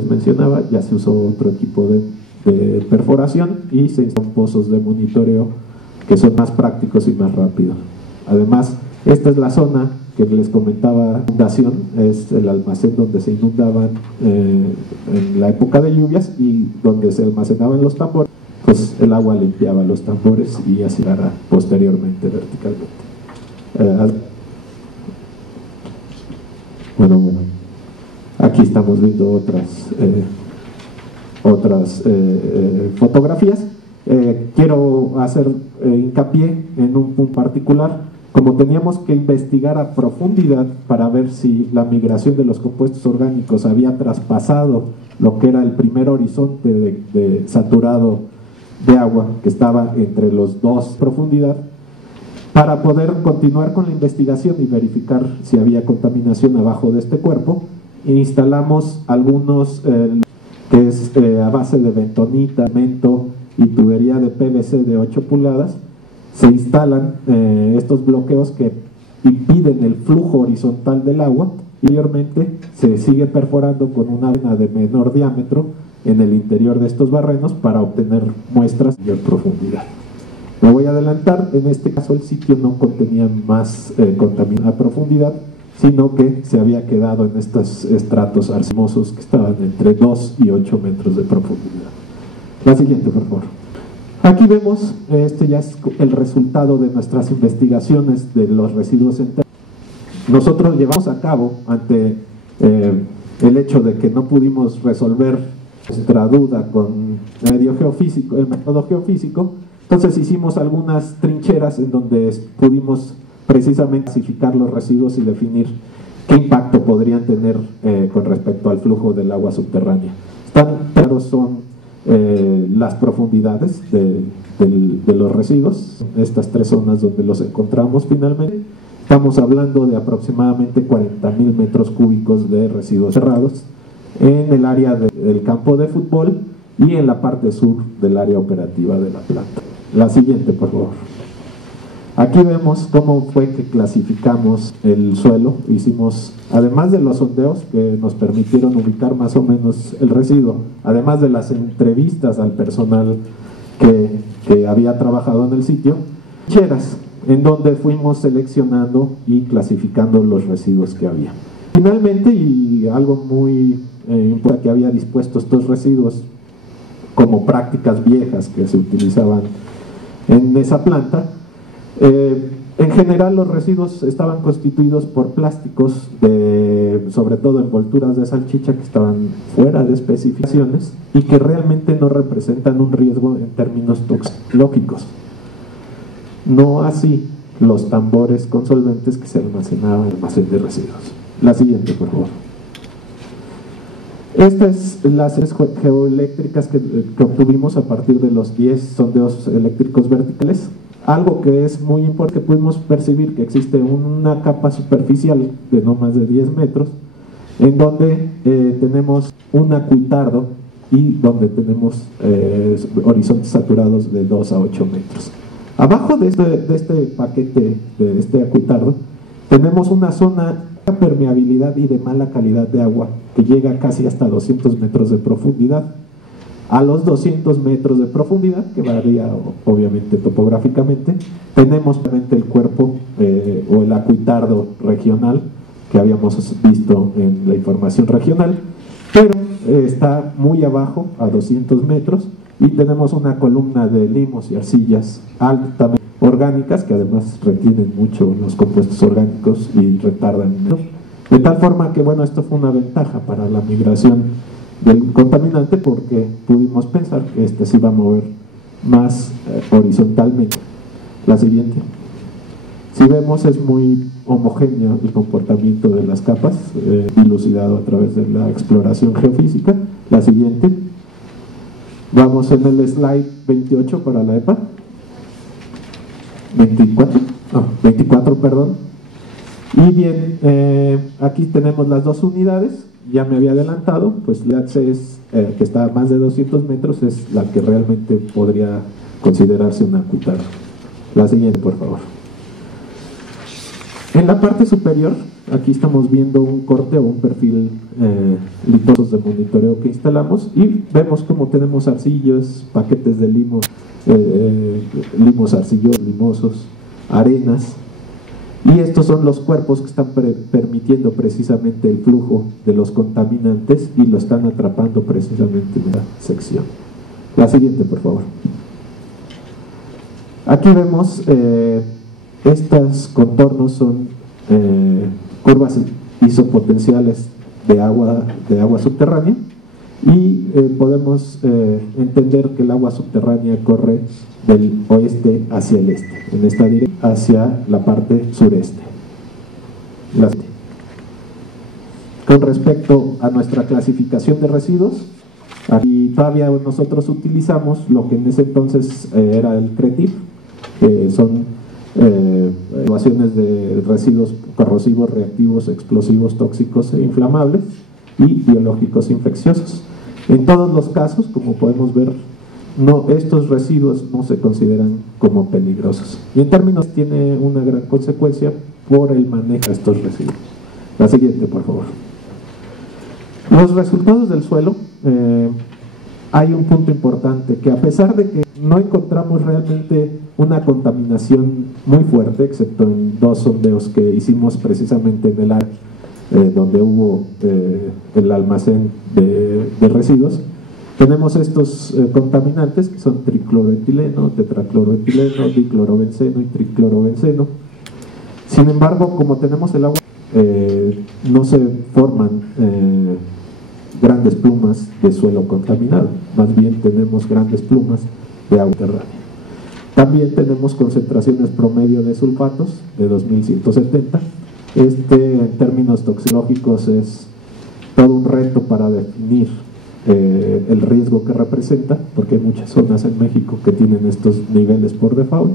les mencionaba, ya se usó otro equipo de perforación y se instalan pozos de monitoreo que son más prácticos y más rápidos. Además, esta es la zona que les comentaba, inundación, es el almacén donde se inundaban en la época de lluvias y donde se almacenaban los tambores, pues el agua limpiaba los tambores y así hará posteriormente verticalmente. Bueno, aquí estamos viendo otras fotografías. Quiero hacer hincapié en un punto particular. Como teníamos que investigar a profundidad para ver si la migración de los compuestos orgánicos había traspasado lo que era el primer horizonte de saturado de agua, que estaba entre los dos profundidad, para poder continuar con la investigación y verificar si había contaminación abajo de este cuerpo, instalamos algunos que es a base de bentonita, cemento y tubería de PVC de 8 pulgadas. Se instalan estos bloqueos que impiden el flujo horizontal del agua y posteriormente se sigue perforando con una vena de menor diámetro en el interior de estos barrenos para obtener muestras de mayor profundidad. Me voy a adelantar, en este caso el sitio no contenía más contaminación a profundidad, sino que se había quedado en estos estratos arcimosos que estaban entre 2 y 8 metros de profundidad. La siguiente, por favor. Aquí vemos, este ya es el resultado de nuestras investigaciones de los residuos centrales. Nosotros llevamos a cabo, ante el hecho de que no pudimos resolver nuestra duda con el método geofísico, entonces hicimos algunas trincheras en donde pudimos precisamente clasificar los residuos y definir qué impacto podrían tener con respecto al flujo del agua subterránea. Son las profundidades de los residuos, estas tres zonas donde los encontramos finalmente. Estamos hablando de aproximadamente 40.000 metros cúbicos de residuos cerrados en el área del campo de fútbol y en la parte sur del área operativa de la planta. La siguiente, por favor. Aquí vemos cómo fue que clasificamos el suelo. Hicimos, además de los sondeos que nos permitieron ubicar más o menos el residuo, además de las entrevistas al personal que había trabajado en el sitio, trincheras en donde fuimos seleccionando y clasificando los residuos que había. Finalmente, y algo muy importante, que había dispuesto estos residuos como prácticas viejas que se utilizaban en esa planta. En general los residuos estaban constituidos por plásticos, sobre todo envolturas de salchicha que estaban fuera de especificaciones y que realmente no representan un riesgo en términos toxicológicos. No así los tambores con solventes que se almacenaban en el almacén de residuos. La siguiente, por favor. Estas son las geoeléctricas que obtuvimos a partir de los 10 sondeos eléctricos verticales. Algo que es muy importante, que pudimos percibir que existe una capa superficial de no más de 10 metros, en donde tenemos un acuitardo y donde tenemos horizontes saturados de 2 a 8 metros. Abajo de este paquete, de este acuitardo, tenemos una zona de permeabilidad y de mala calidad de agua que llega casi hasta 200 metros de profundidad. A los 200 metros de profundidad, que varía obviamente topográficamente, tenemos el cuerpo o el acuitardo regional que habíamos visto en la información regional, pero está muy abajo, a 200 metros, y tenemos una columna de limos y arcillas altamente orgánicas que además retienen mucho los compuestos orgánicos y retardan. De tal forma que, bueno, esto fue una ventaja para la migración del contaminante, porque pudimos pensar que este se iba a mover más horizontalmente. La siguiente. Si vemos, es muy homogéneo el comportamiento de las capas, dilucidado a través de la exploración geofísica. La siguiente. Vamos en el slide 28 para la EPA. 24, perdón. Y bien, aquí tenemos las dos unidades. Ya me había adelantado, pues la que está a más de 200 metros es la que realmente podría considerarse una acuitardo. La siguiente, por favor. En la parte superior, aquí estamos viendo un corte o un perfil litosos de monitoreo que instalamos y vemos como tenemos arcillos, paquetes de limos, limos arcillosos, limosos, arenas, y estos son los cuerpos que están permitiendo precisamente el flujo de los contaminantes y lo están atrapando precisamente en la sección. La siguiente, por favor. Aquí vemos estos contornos son curvas isopotenciales de agua subterránea y podemos entender que el agua subterránea corre del oeste hacia el este, en esta dirección hacia la parte sureste. Con respecto a nuestra clasificación de residuos, aquí todavía nosotros utilizamos lo que en ese entonces era el CRETIF, que son evaluaciones de residuos corrosivos, reactivos, explosivos, tóxicos e inflamables y biológicos infecciosos. En todos los casos, como podemos ver, estos residuos no se consideran como peligrosos. Y en términos tiene una gran consecuencia por el manejo de estos residuos. La siguiente, por favor. Los resultados del suelo, hay un punto importante, que a pesar de que no encontramos realmente una contaminación muy fuerte, excepto en 2 sondeos que hicimos precisamente en el área donde hubo el almacén de residuos, tenemos estos contaminantes que son tricloroetileno, tetracloroetileno, diclorobenceno y triclorobenceno. Sin embargo, como tenemos el agua, no se forman grandes plumas de suelo contaminado, más bien tenemos grandes plumas de agua subterránea. También tenemos concentraciones promedio de sulfatos de 2170. En términos toxicológicos es todo un reto para definir el riesgo que representa, porque hay muchas zonas en México que tienen estos niveles por default.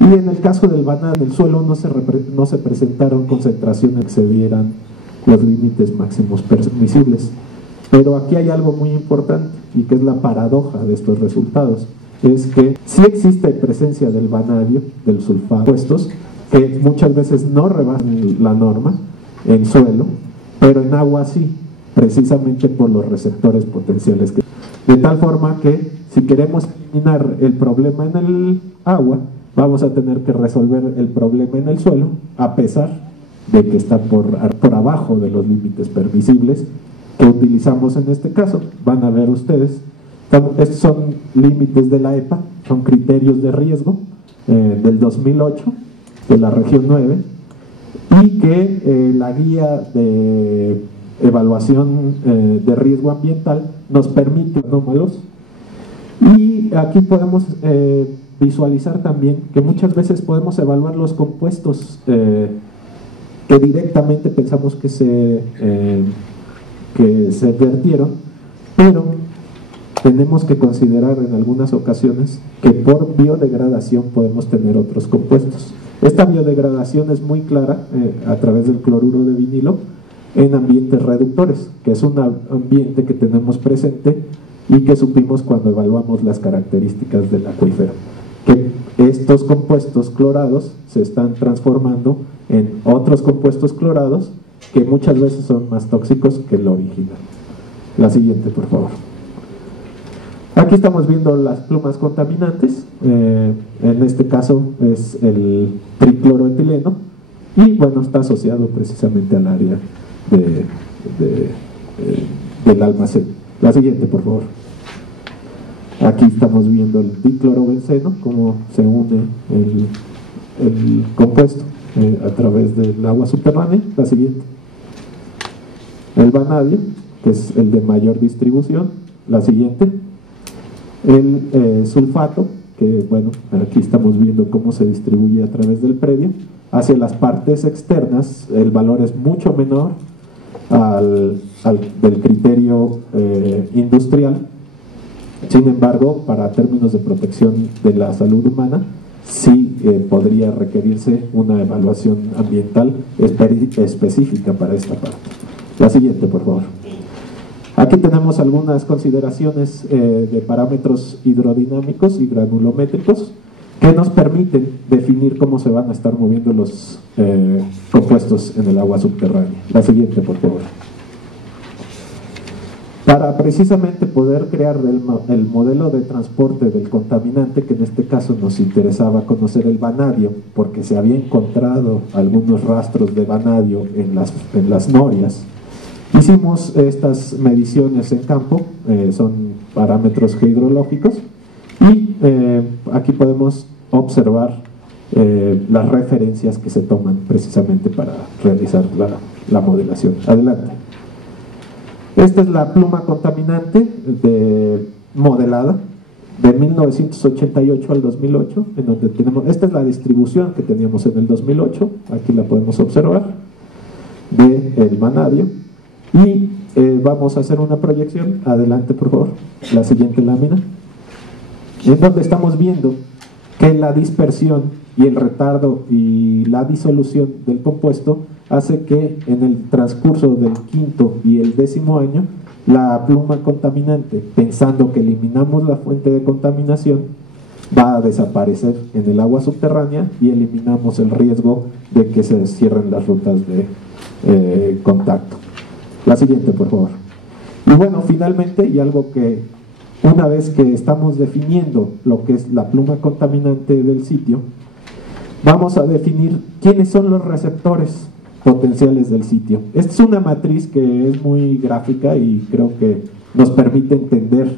Y en el caso del banano, en el suelo no se presentaron concentraciones que excedieran los límites máximos permisibles. Pero aquí hay algo muy importante y que es la paradoja de estos resultados, es que sí existe presencia del vanadio, del sulfato, compuestos que muchas veces no rebasan la norma en suelo, pero en agua sí, precisamente por los receptores potenciales. De tal forma que si queremos eliminar el problema en el agua, vamos a tener que resolver el problema en el suelo, a pesar de que está por abajo de los límites permisibles que utilizamos en este caso. Van a ver ustedes, estos son límites de la EPA, son criterios de riesgo del 2008, de la región 9, y que la guía de evaluación de riesgo ambiental nos permite anómalos. Y aquí podemos visualizar también que muchas veces podemos evaluar los compuestos que directamente pensamos que se vertieron, pero tenemos que considerar en algunas ocasiones que por biodegradación podemos tener otros compuestos. Esta biodegradación es muy clara a través del cloruro de vinilo en ambientes reductores, que es un ambiente que tenemos presente y que supimos cuando evaluamos las características del acuífero, que estos compuestos clorados se están transformando en otros compuestos clorados que muchas veces son más tóxicos que el original. La siguiente, por favor. Aquí estamos viendo las plumas contaminantes, en este caso es el tricloroetileno, y bueno, está asociado precisamente al área del almacén. La siguiente, por favor. Aquí estamos viendo el diclorobenceno, cómo se une el compuesto a través del agua subterránea. La siguiente. El vanadio, que es el de mayor distribución. La siguiente. El sulfato, que bueno, aquí estamos viendo cómo se distribuye a través del predio. Hacia las partes externas el valor es mucho menor del criterio industrial. Sin embargo, para términos de protección de la salud humana, sí podría requerirse una evaluación ambiental específica para esta parte. La siguiente, por favor. Aquí tenemos algunas consideraciones de parámetros hidrodinámicos y granulométricos. que nos permiten definir cómo se van a estar moviendo los compuestos en el agua subterránea. La siguiente, por favor. Para precisamente poder crear el modelo de transporte del contaminante, que en este caso nos interesaba conocer el vanadio, porque se había encontrado algunos rastros de vanadio en las norias, hicimos estas mediciones en campo, son parámetros hidrológicos, y aquí podemos observar las referencias que se toman precisamente para realizar la modelación. Adelante. Esta es la pluma contaminante modelada de 1988 al 2008, en donde tenemos, esta es la distribución que teníamos en el 2008, aquí la podemos observar, del vanadio, y vamos a hacer una proyección. Adelante, por favor, la siguiente lámina, en donde estamos viendo que la dispersión y el retardo y la disolución del compuesto hace que en el transcurso del 5º y el 10º año la pluma contaminante, pensando que eliminamos la fuente de contaminación, va a desaparecer en el agua subterránea y eliminamos el riesgo de que se cierren las rutas de contacto. La siguiente, por favor. Y bueno, finalmente, y algo que una vez que estamos definiendo lo que es la pluma contaminante del sitio, vamos a definir quiénes son los receptores potenciales del sitio. Esta es una matriz que es muy gráfica y creo que nos permite entender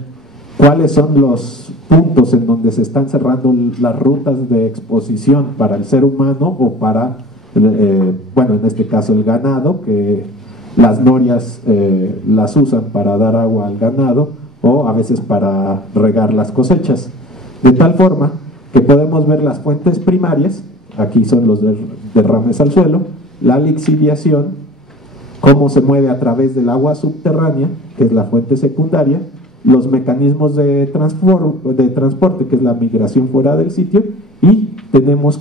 cuáles son los puntos en donde se están cerrando las rutas de exposición para el ser humano o para, bueno, en este caso el ganado, que las norias las usan para dar agua al ganado o a veces para regar las cosechas. De tal forma que podemos ver las fuentes primarias, aquí son los derrames al suelo, la lixiviación, cómo se mueve a través del agua subterránea, que es la fuente secundaria, los mecanismos de transporte, que es la migración fuera del sitio, y tenemos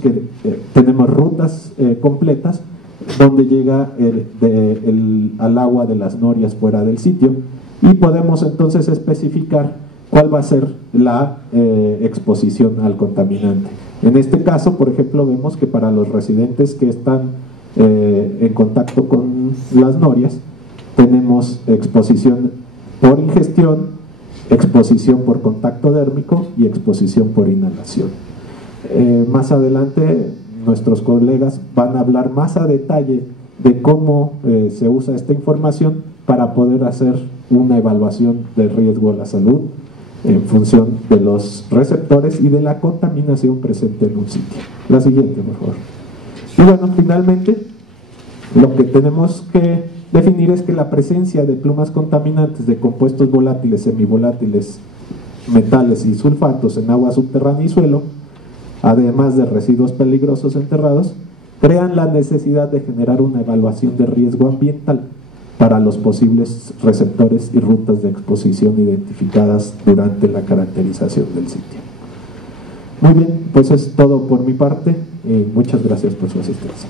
rutas completas donde llega al agua de las norias fuera del sitio, y podemos entonces especificar cuál va a ser la exposición al contaminante. En este caso, por ejemplo, vemos que para los residentes que están en contacto con las norias, tenemos exposición por ingestión, exposición por contacto dérmico y exposición por inhalación. Más adelante nuestros colegas van a hablar más a detalle de cómo se usa esta información para poder hacer una evaluación de riesgo a la salud en función de los receptores y de la contaminación presente en un sitio. La siguiente, por favor. Y bueno, finalmente, lo que tenemos que definir es que la presencia de plumas contaminantes de compuestos volátiles, semivolátiles, metales y sulfatos en agua subterránea y suelo, además de residuos peligrosos enterrados, crean la necesidad de generar una evaluación de riesgo ambiental para los posibles receptores y rutas de exposición identificadas durante la caracterización del sitio. Muy bien, pues es todo por mi parte. Muchas gracias por su asistencia.